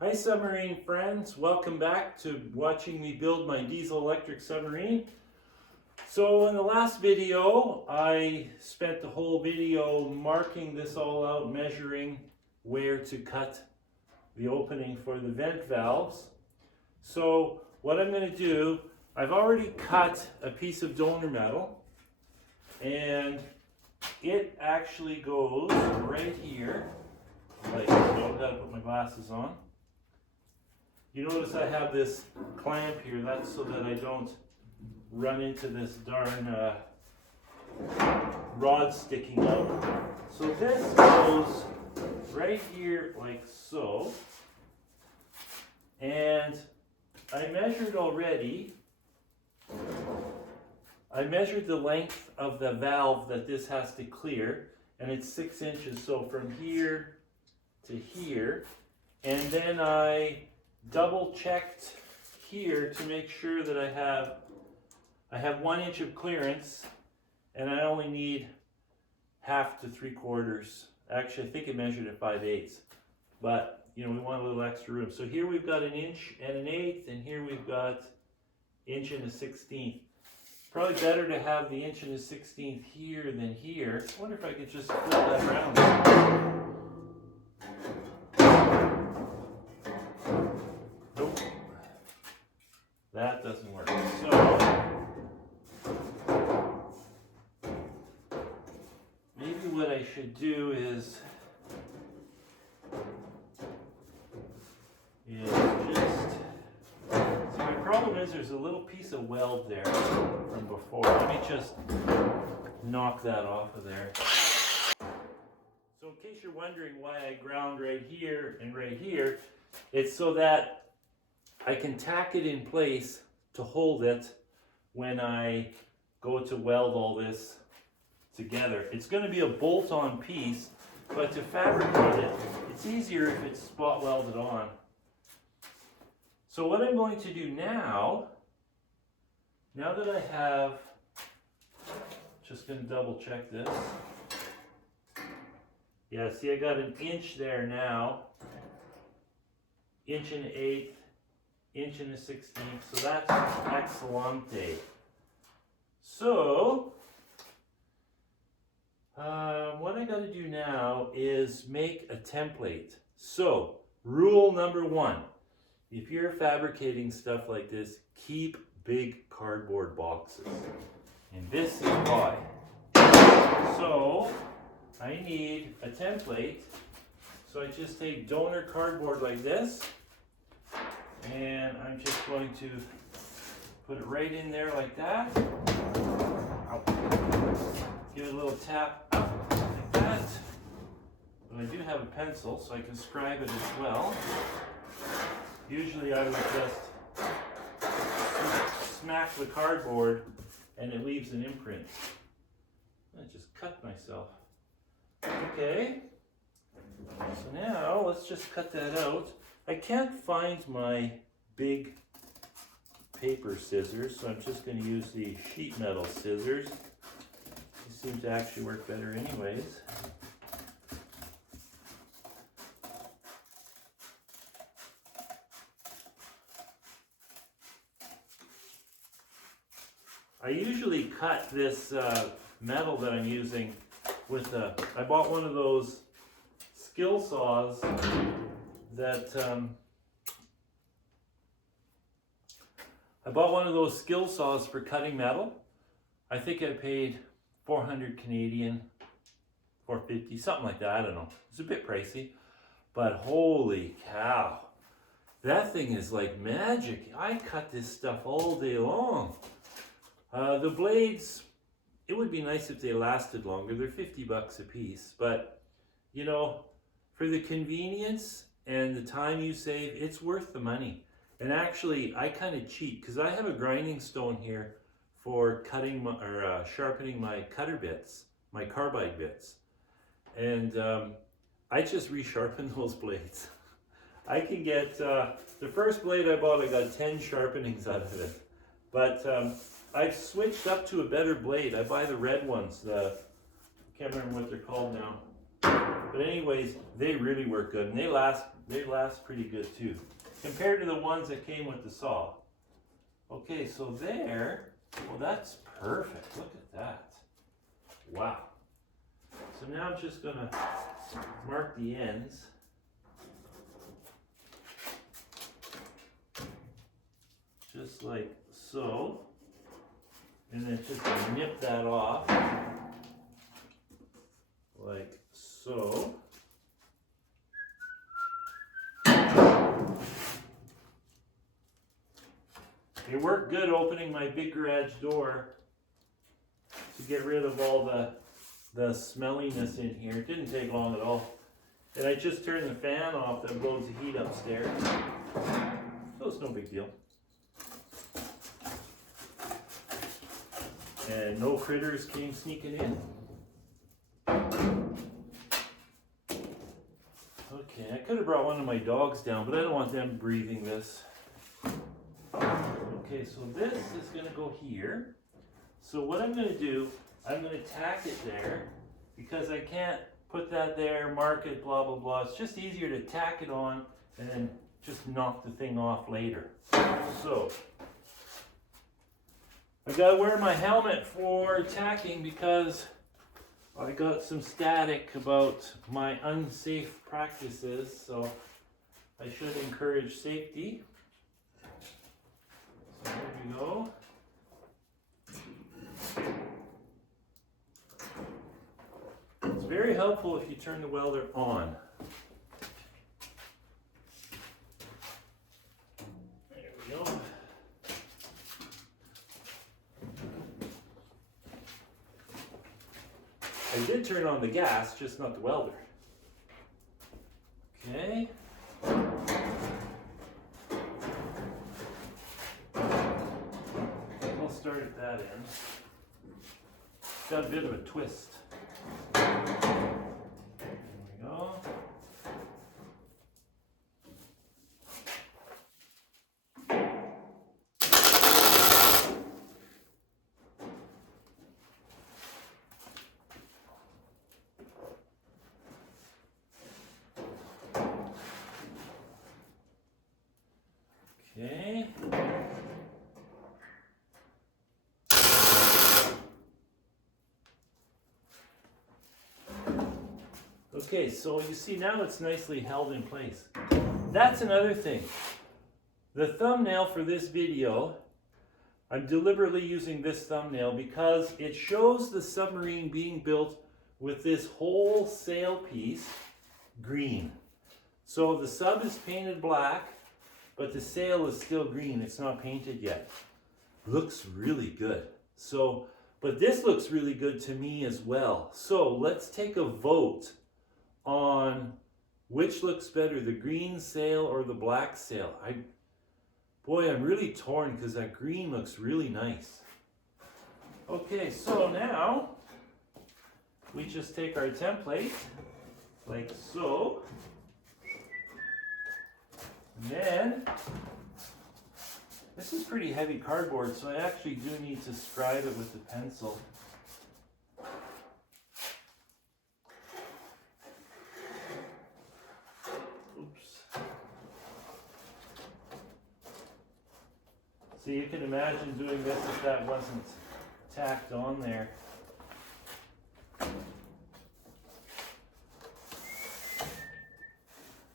Hi submarine friends, welcome back to watching me build my diesel electric submarine. So in the last video, I spent the whole video marking this all out, measuring where to cut the opening for the vent valves. So what I'm going to do, I've already cut a piece of donor metal and it actually goes right here. Like so, I've got to put my glasses on. You notice I have this clamp here, that's so that I don't run into this darn rod sticking out. So this goes right here like so. And I measured already, I measured the length of the valve that this has to clear, and it's 6 inches, so from here to here. And then I double checked here to make sure that I have 1 inch of clearance, and I only need 1/2 to 3/4. Actually, I think it measured at 5/8, but you know, we want a little extra room. So here we've got 1 inch and 1/8, and here we've got 1 inch and 1/16. Probably better to have the 1 inch and 1/16 here than here. I wonder if I could just flip that around. Nope, that doesn't work. So maybe what I should do is just, see, my problem is there's a little piece of weld there from before. Let me just knock that off of there. So in case you're wondering why I ground right here and right here, it's so that I can tack it in place to hold it when I go to weld all this together. It's going to be a bolt-on piece, but to fabricate it, it's easier if it's spot welded on. So what I'm going to do now that I have, just going to double check this. Yeah, see, I got 1 inch there now, 1 inch and 1/8, 1 inch and 1/16, so that's excellente. So what I got to do now is make a template. So rule number 1, if you're fabricating stuff like this, keep big cardboard boxes. And this is why. So I need a template. So I just take donor cardboard like this, and I'm just going to put it right in there like that. Ow. Give it a little tap like that. But I do have a pencil, so I can scribe it as well. Usually I would just smack the cardboard and it leaves an imprint. I just cut myself. Okay, so now let's just cut that out. I can't find my big paper scissors, so I'm just going to use the sheet metal scissors. These seem to actually work better anyways. I usually cut this metal that I'm using with I bought one of those skill saws that for cutting metal. I think I paid 400 Canadian, 450, something like that, I don't know. It's a bit pricey, but holy cow. That thing is like magic. I cut this stuff all day long. The blades, it would be nice if they lasted longer. They're $50 a piece, but you know, for the convenience and the time you save, it's worth the money. And actually, I kind of cheat because I have a grinding stone here for cutting or sharpening my cutter bits, my carbide bits, and I just resharpen those blades. I can get the first blade I bought, I got 10 sharpenings out of it, but I've switched up to a better blade. I buy the red ones. I can't remember what they're called now. But anyways, they really work good, and they last they last pretty good too, compared to the ones that came with the saw. Okay, so there, well that's perfect, look at that. Wow. So now I'm just gonna mark the ends. Just like so. And then just nip that off. Like so. It worked good opening my big garage door to get rid of all the smelliness in here. It didn't take long at all. And I just turned the fan off that blows the heat upstairs. So it's no big deal. And no critters came sneaking in. Okay, I could have brought one of my dogs down, but I don't want them breathing this. Okay, so this is going to go here. So what I'm going to do, I'm going to tack it there because I can't put that there, mark it, blah, blah, blah. It's just easier to tack it on and then just knock the thing off later. So I got to wear my helmet for tacking because I got some static about my unsafe practices, so I should encourage safety. So there we go. It's very helpful if you turn the welder on. There we go. I did turn on the gas, just not the welder. Okay. I'll start at that end. Got a bit of a twist. There we go. Okay. Okay, so you see now it's nicely held in place. That's another thing. The thumbnail for this video, I'm deliberately using this thumbnail because it shows the submarine being built with this whole sail piece green. So the sub is painted black, but the sail is still green. It's not painted yet. Looks really good. So, but this looks really good to me as well. So let's take a vote on which looks better, the green sail or the black sail. Boy, I'm really torn because that green looks really nice. Okay, so now we just take our template like so. And then, this is pretty heavy cardboard, so I actually do need to scribe it with the pencil. Oops. So you can imagine doing this if that wasn't tacked on there.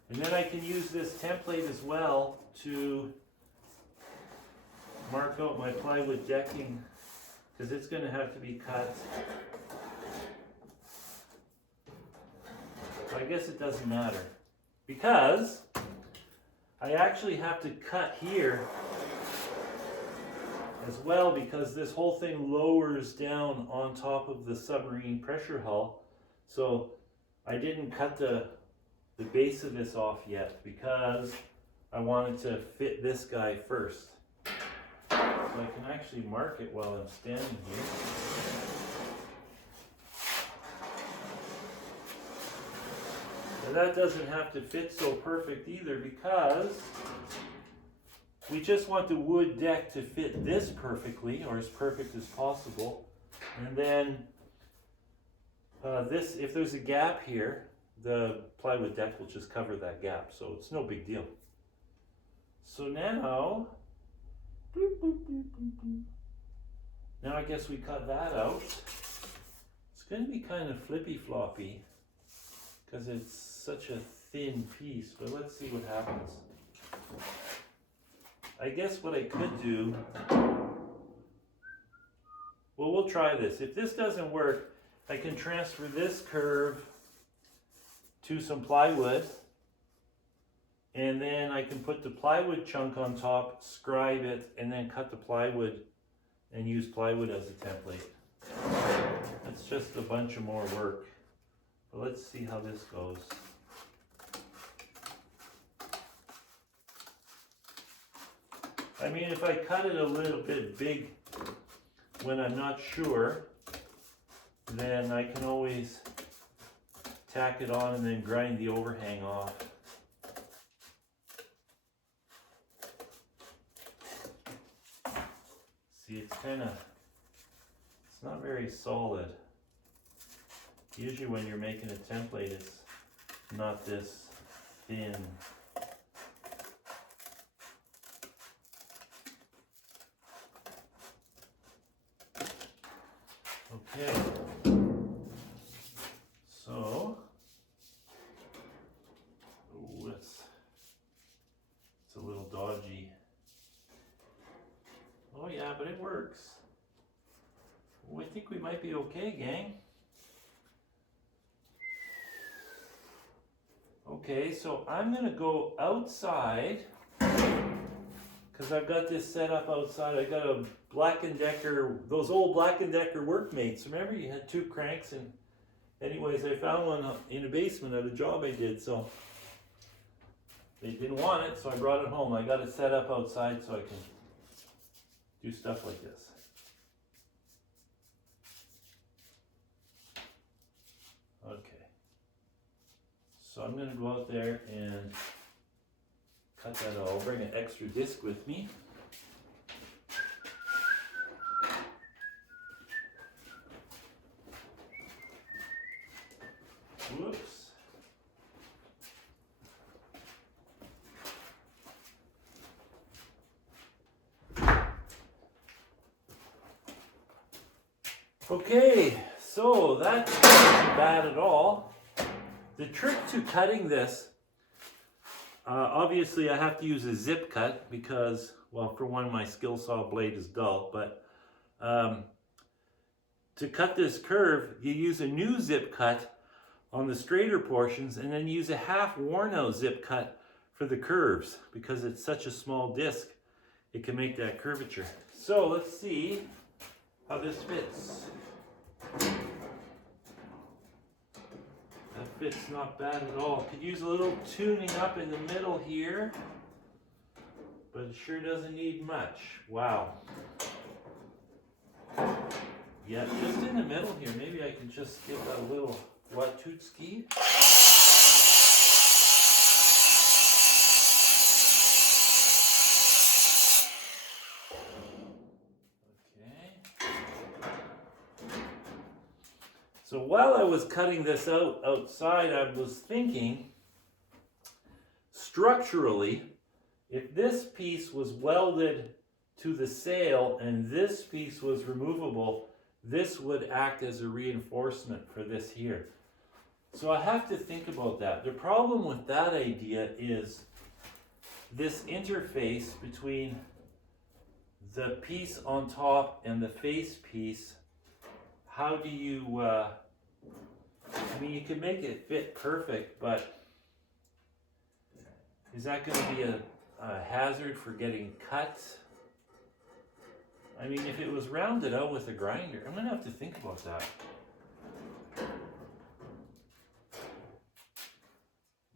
And then I can use this template as well to mark out my plywood decking because it's going to have to be cut. So I guess it doesn't matter because I actually have to cut here as well because this whole thing lowers down on top of the submarine pressure hull. So I didn't cut the base of this off yet because I wanted to fit this guy first. So I can actually mark it while I'm standing here. And that doesn't have to fit so perfect either because we just want the wood deck to fit this perfectly, or as perfect as possible. And then this, if there's a gap here, the plywood deck will just cover that gap, so it's no big deal. So now, now I guess we cut that out. It's going to be kind of flippy floppy because it's such a thin piece, but let's see what happens. I guess what I could do, well, we'll try this. If this doesn't work, I can transfer this curve to some plywood, and then I can put the plywood chunk on top, scribe it, and then cut the plywood and use plywood as a template. It's just a bunch of more work, but let's see how this goes. I mean, if I cut it a little bit big when I'm not sure, then I can always tack it on and then grind the overhang off. See, it's not very solid. Usually when you're making a template, it's not this thin. Okay, so it's a little dodgy. Oh yeah, but it works. I think we might be okay, gang. Okay, so I'm gonna go outside because I've got this set up outside. I got a Black & Decker, those old Black & Decker workmates. Remember you had 2 cranks, and anyways, I found one in a basement at a job I did, so they didn't want it, so I brought it home. I got it set up outside so I can do stuff like this. Okay. So I'm gonna go out there and cut that out. I'll bring an extra disc with me. Whoops. Okay, so that's not bad at all. The trick to cutting this, obviously I have to use a zip cut because, well, for one, my skill saw blade is dull, but to cut this curve, you use a new zip cut on the straighter portions, and then use a half worn out zip cut for the curves because it's such a small disc, it can make that curvature. So let's see how this fits. That fits not bad at all. Could use a little tuning up in the middle here, but it sure doesn't need much. Wow. Yeah, just in the middle here. Maybe I can just give that a little Watutzki. So while I was cutting this outside, I was thinking, structurally, if this piece was welded to the sail and this piece was removable, this would act as a reinforcement for this here. So I have to think about that. The problem with that idea is this interface between the piece on top and the face piece. How do you, I mean, you can make it fit perfect, but is that going to be a hazard for getting cut? I mean, if it was rounded out with a grinder, I'm going to have to think about that.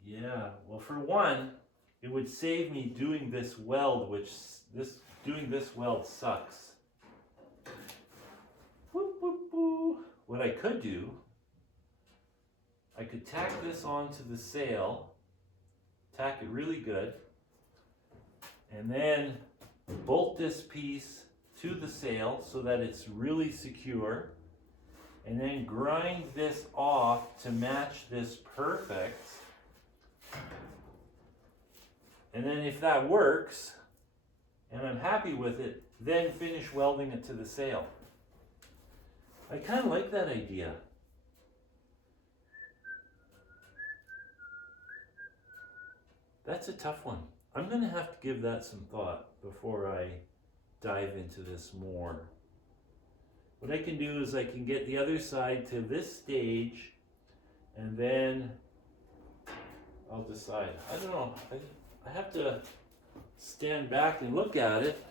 Yeah, well, for one, it would save me doing this weld, which doing this weld sucks. What I could do, I could tack this onto the sail, tack it really good, and then bolt this piece to the sail so that it's really secure, and then grind this off to match this perfect. And then if that works, and I'm happy with it, then finish welding it to the sail. I kind of like that idea. That's a tough one. I'm going to have to give that some thought before I dive into this more. What I can do is I can get the other side to this stage, and then I'll decide. I don't know. I have to stand back and look at it.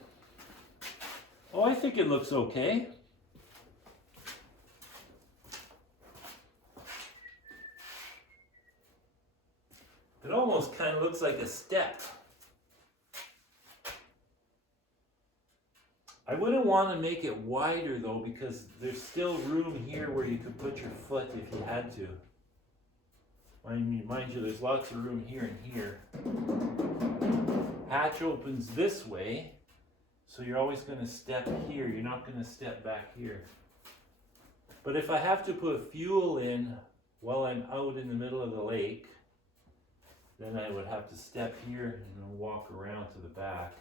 Oh, I think it looks okay. It almost kind of looks like a step. I wouldn't want to make it wider though, because there's still room here where you could put your foot if you had to. Mind you, there's lots of room here and here. Hatch opens this way, so you're always going to step here. You're not going to step back here. But if I have to put fuel in while I'm out in the middle of the lake, then I would have to step here and then walk around to the back.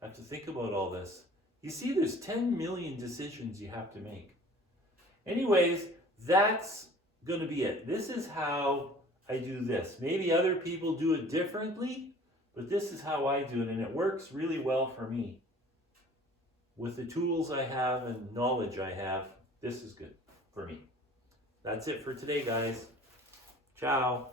I have to think about all this. You see, there's 10 million decisions you have to make. Anyways, that's going to be it. This is how I do this. Maybe other people do it differently, but this is how I do it, and it works really well for me. With the tools I have and knowledge I have, this is good for me. That's it for today, guys. Ciao.